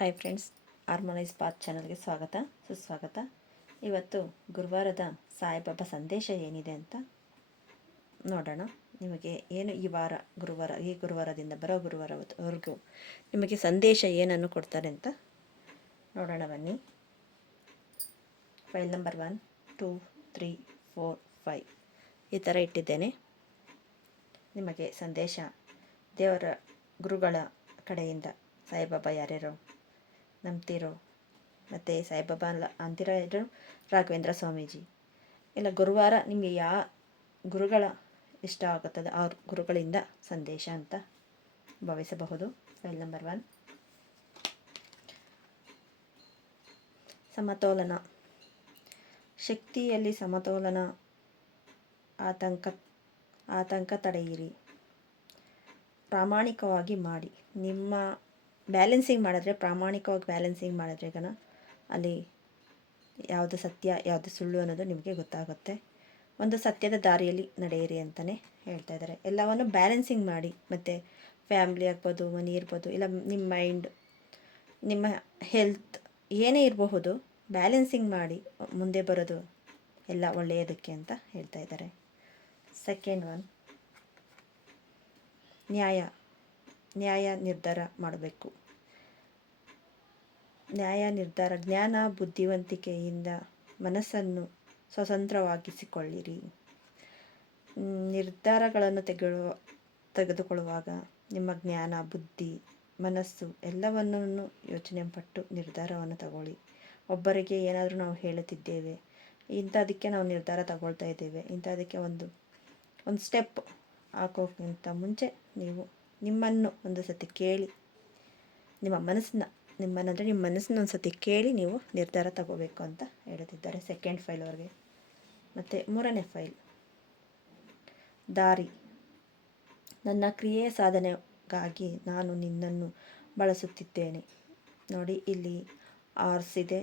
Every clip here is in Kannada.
ಹಾಯ್ ಫ್ರೆಂಡ್ಸ್, ಹಾರ್ಮೋನೈಸ್ ಪಾತ್ ಚಾನಲ್ಗೆ ಸ್ವಾಗತ ಸುಸ್ವಾಗತ. ಇವತ್ತು ಗುರುವಾರದ ಸಾಯಿಬಾಬಾ ಸಂದೇಶ ಏನಿದೆ ಅಂತ ನೋಡೋಣ. ನಿಮಗೆ ಏನು ಈ ಗುರುವಾರದಿಂದ ಬರೋ ಗುರುವಾರವರೆಗೂ ನಿಮಗೆ ಸಂದೇಶ ಏನನ್ನು ಕೊಡ್ತಾರೆ ಅಂತ ನೋಡೋಣ ಬನ್ನಿ. ಫೈಲ್ ನಂಬರ್ 1, 2, 3, 4, 5 ಈ ಥರ ಇಟ್ಟಿದ್ದೇನೆ. ನಿಮಗೆ ಸಂದೇಶ ದೇವರ ಗುರುಗಳ ಕಡೆಯಿಂದ ಸಾಯಿಬಾಬಾ ಯಾರ್ಯಾರು ನಂಬ್ತಿರೋ, ಮತ್ತು ಸಾಯಿಬಾಬಾ ಅಂತಿರೋ ಇರೋ ರಾಘವೇಂದ್ರ ಸ್ವಾಮೀಜಿ ಇಲ್ಲ ಗುರುವಾರ ನಿಮಗೆ ಯಾವ ಗುರುಗಳ ಇಷ್ಟ ಆಗುತ್ತದೆ ಅವ್ರ ಗುರುಗಳಿಂದ ಸಂದೇಶ ಅಂತ ಭಾವಿಸಬಹುದು. ಫೈಲ್ ನಂಬರ್ 1, ಸಮತೋಲನ. ಶಕ್ತಿಯಲ್ಲಿ ಸಮತೋಲನ, ಆತಂಕ ತಡೆಯಿರಿ, ಪ್ರಾಮಾಣಿಕವಾಗಿ ಮಾಡಿ. ನಿಮ್ಮ ಬ್ಯಾಲೆನ್ಸಿಂಗ್ ಮಾಡಿದ್ರೆ, ಪ್ರಾಮಾಣಿಕವಾಗಿ ಬ್ಯಾಲೆನ್ಸಿಂಗ್ ಮಾಡಿದ್ರೆ ಅಲ್ಲಿ ಯಾವುದು ಸತ್ಯ ಯಾವುದು ಸುಳ್ಳು ಅನ್ನೋದು ನಿಮಗೆ ಗೊತ್ತಾಗುತ್ತೆ. ಒಂದು ಸತ್ಯದ ದಾರಿಯಲ್ಲಿ ನಡೆಯಿರಿ ಅಂತಲೇ ಹೇಳ್ತಾ ಇದ್ದಾರೆ. ಎಲ್ಲವನ್ನು ಬ್ಯಾಲೆನ್ಸಿಂಗ್ ಮಾಡಿ, ಮತ್ತು ಫ್ಯಾಮ್ಲಿ ಆಗ್ಬೋದು, ಮನಿ ಇರ್ಬೋದು, ಇಲ್ಲ ನಿಮ್ಮ ಮೈಂಡ್, ನಿಮ್ಮ ಹೆಲ್ತ್ ಏನೇ ಇರಬಹುದು, ಬ್ಯಾಲೆನ್ಸಿಂಗ್ ಮಾಡಿ ಮುಂದೆ ಬರೋದು ಎಲ್ಲ ಒಳ್ಳೆಯದಕ್ಕೆ ಅಂತ ಹೇಳ್ತಾ ಇದ್ದಾರೆ. ಸೆಕೆಂಡ್ ಒನ್, ನ್ಯಾಯ ನಿರ್ಧಾರ ಮಾಡಬೇಕು. ನ್ಯಾಯ ನಿರ್ಧಾರ, ಜ್ಞಾನ ಬುದ್ಧಿವಂತಿಕೆಯಿಂದ ಮನಸ್ಸನ್ನು ಸ್ವತಂತ್ರವಾಗಿಸಿಕೊಳ್ಳಿರಿ. ನಿರ್ಧಾರಗಳನ್ನು ತೆಗೆದುಕೊಳ್ಳುವಾಗ ನಿಮ್ಮ ಜ್ಞಾನ, ಬುದ್ಧಿ, ಮನಸ್ಸು ಎಲ್ಲವನ್ನೂ ಯೋಚನೆ ಪಟ್ಟು ನಿರ್ಧಾರವನ್ನು ತಗೊಳ್ಳಿ. ಒಬ್ಬರಿಗೆ ಏನಾದರೂ ನಾವು ಹೇಳುತ್ತಿದ್ದೇವೆ, ಇಂಥದಕ್ಕೆ ನಾವು ನಿರ್ಧಾರ ತಗೊಳ್ತಾ ಇದ್ದೇವೆ, ಇಂಥದಕ್ಕೆ ಒಂದು ಸ್ಟೆಪ್ ಹಾಕೋಕ್ಕಿಂತ ಮುಂಚೆ ನೀವು ನಿಮ್ಮನ್ನು ಒಂದು ಸತಿ ಕೇಳಿ, ನಿಮ್ಮ ಮನಸ್ಸನ್ನ ಒಂದು ಸತಿ ಕೇಳಿ ನೀವು ನಿರ್ಧಾರ ತಗೋಬೇಕು ಅಂತ ಹೇಳುತ್ತಿದ್ದಾರೆ. ಸೆಕೆಂಡ್ ಫೈಲ್ ಅವ್ರಿಗೆ. ಮತ್ತು ಮೂರನೇ ಫೈಲ್, ದಾರಿ. ನನ್ನ ಕ್ರಿಯೆ ಸಾಧನೆಗಾಗಿ ನಾನು ನಿನ್ನನ್ನು ಬಳಸುತ್ತಿದ್ದೇನೆ. ನೋಡಿ, ಇಲ್ಲಿ ಆರ್ಸ್ ಇದೆ,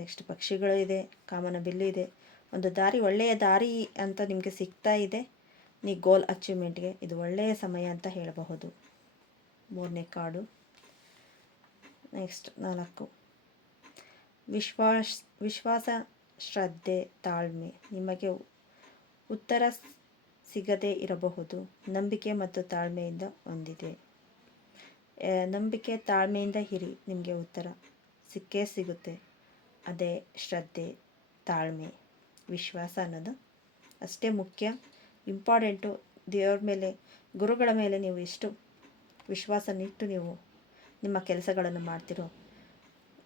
ನೆಕ್ಸ್ಟ್ ಪಕ್ಷಿಗಳು ಇದೆ, ಕಾಮನ ಬಿಲ್ಲು ಇದೆ. ಒಂದು ದಾರಿ, ಒಳ್ಳೆಯ ದಾರಿ ಅಂತ ನಿಮಗೆ ಸಿಗ್ತಾ ಇದೆ. ಗೋಲ್ ಅಚೀವ್ಮೆಂಟ್ಗೆ ಇದು ಒಳ್ಳೆಯ ಸಮಯ ಅಂತ ಹೇಳಬಹುದು. ಮೂರನೇ ಕಾರ್ಡು. ನೆಕ್ಸ್ಟ್ 4, ವಿಶ್ವಾಸ, ಶ್ರದ್ಧೆ, ತಾಳ್ಮೆ. ನಿಮಗೆ ಉತ್ತರ ಸಿಗದೇ ಇರಬಹುದು. ನಂಬಿಕೆ ಮತ್ತು ತಾಳ್ಮೆಯಿಂದ ಹೊಂದಿದೆ. ನಂಬಿಕೆ ತಾಳ್ಮೆಯಿಂದ ಇರಿ, ನಿಮಗೆ ಉತ್ತರ ಸಿಕ್ಕೇ ಸಿಗುತ್ತೆ. ಅದೇ ಶ್ರದ್ಧೆ, ತಾಳ್ಮೆ, ವಿಶ್ವಾಸ ಅನ್ನೋದು ಅಷ್ಟೇ ಮುಖ್ಯ, ಇಂಪಾರ್ಟೆಂಟು. ದೇವ್ರ ಮೇಲೆ, ಗುರುಗಳ ಮೇಲೆ ನೀವು ಎಷ್ಟು ವಿಶ್ವಾಸನಿಟ್ಟು ನೀವು ನಿಮ್ಮ ಕೆಲಸಗಳನ್ನು ಮಾಡ್ತಿರೋ,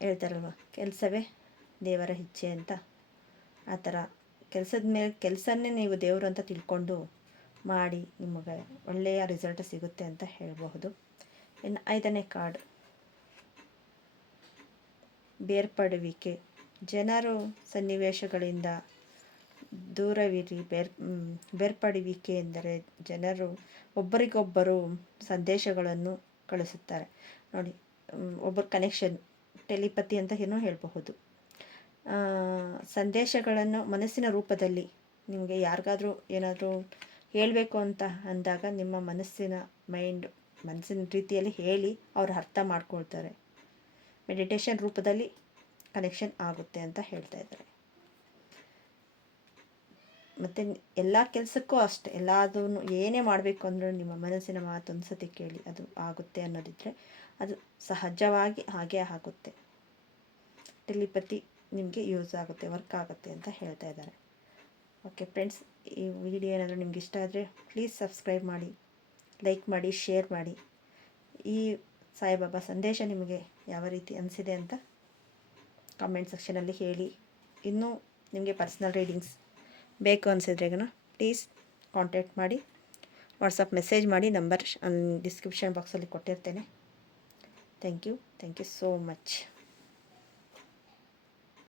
ಹೇಳ್ತಾರಲ್ವ, ಕೆಲಸವೇ ದೇವರ ಇಚ್ಛೆ ಅಂತ. ಆ ಥರ ಕೆಲಸನೇ ನೀವು ದೇವರು ಅಂತ ತಿಳ್ಕೊಂಡು ಮಾಡಿ, ನಿಮಗೆ ಒಳ್ಳೆಯ ರಿಸಲ್ಟ್ ಸಿಗುತ್ತೆ ಅಂತ ಹೇಳಬಹುದು. ಇನ್ನು 5ನೇ ಕಾರ್ಡ್, ಬೇರ್ಪಡುವಿಕೆ. ಜನರು, ಸನ್ನಿವೇಶಗಳಿಂದ ದೂರವಿರಿ. ಬೇರ್ಪಡುವಿಕೆ ಎಂದರೆ ಜನರು ಒಬ್ಬರಿಗೊಬ್ಬರು ಸಂದೇಶಗಳನ್ನು ಕಳಿಸುತ್ತಾರೆ. ನೋಡಿ, ಒಬ್ಬರ ಕನೆಕ್ಷನ್, ಟೆಲಿಪತಿ ಅಂತ ಏನೋ ಹೇಳಬಹುದು. ಸಂದೇಶಗಳನ್ನು ಮನಸ್ಸಿನ ರೂಪದಲ್ಲಿ ನಿಮಗೆ ಯಾರಿಗಾದರೂ ಏನಾದರೂ ಹೇಳಬೇಕು ಅಂತ ಅಂದಾಗ ನಿಮ್ಮ ಮನಸ್ಸಿನ ರೀತಿಯಲ್ಲಿ ಹೇಳಿ ಅವರು ಅರ್ಥ ಮಾಡ್ಕೊಳ್ತಾರೆ. ಮೆಡಿಟೇಷನ್ ರೂಪದಲ್ಲಿ ಕನೆಕ್ಷನ್ ಆಗುತ್ತೆ ಅಂತ ಹೇಳ್ತಾ ಇದ್ದಾರೆ. ಮತ್ತು ಎಲ್ಲ ಕೆಲಸಕ್ಕೂ ಅಷ್ಟೇ, ಎಲ್ಲದನ್ನು ಏನೇ ಮಾಡಬೇಕು ಅಂದರೂ ನಿಮ್ಮ ಮನಸ್ಸಿನ ಮಾತೊಂದು ಸತಿ ಕೇಳಿ, ಅದು ಆಗುತ್ತೆ ಅನ್ನೋದಿದ್ದರೆ ಅದು ಸಹಜವಾಗಿ ಹಾಗೇ ಆಗುತ್ತೆ. ಟೆಲಿಪತಿ ನಿಮಗೆ ಯೂಸ್ ಆಗುತ್ತೆ, ವರ್ಕ್ ಆಗುತ್ತೆ ಅಂತ ಹೇಳ್ತಾ ಇದ್ದಾರೆ. ಓಕೆ ಫ್ರೆಂಡ್ಸ್, ಈ ವಿಡಿಯೋ ಏನಾದರೂ ನಿಮ್ಗೆ ಇಷ್ಟ ಆದರೆ ಪ್ಲೀಸ್ ಸಬ್ಸ್ಕ್ರೈಬ್ ಮಾಡಿ, ಲೈಕ್ ಮಾಡಿ, ಶೇರ್ ಮಾಡಿ. ಈ ಸಾಯಿಬಾಬಾ ಸಂದೇಶ ನಿಮಗೆ ಯಾವ ರೀತಿ ಅನಿಸಿದೆ ಅಂತ ಕಾಮೆಂಟ್ ಸೆಕ್ಷನಲ್ಲಿ ಹೇಳಿ. ಇನ್ನೂ ನಿಮಗೆ ಪರ್ಸ್ನಲ್ ರೀಡಿಂಗ್ಸ್ ಬೇಕು ಅನಿಸಿದ್ರೆ ಪ್ಲೀಸ್ ಕಾಂಟ್ಯಾಕ್ಟ್ ಮಾಡಿ, ವಾಟ್ಸಪ್ ಮೆಸೇಜ್ ಮಾಡಿ. ನಂಬರ್ ಡಿಸ್ಕ್ರಿಪ್ಷನ್ ಬಾಕ್ಸಲ್ಲಿ ಕೊಟ್ಟಿರ್ತೇನೆ. Thank you so much.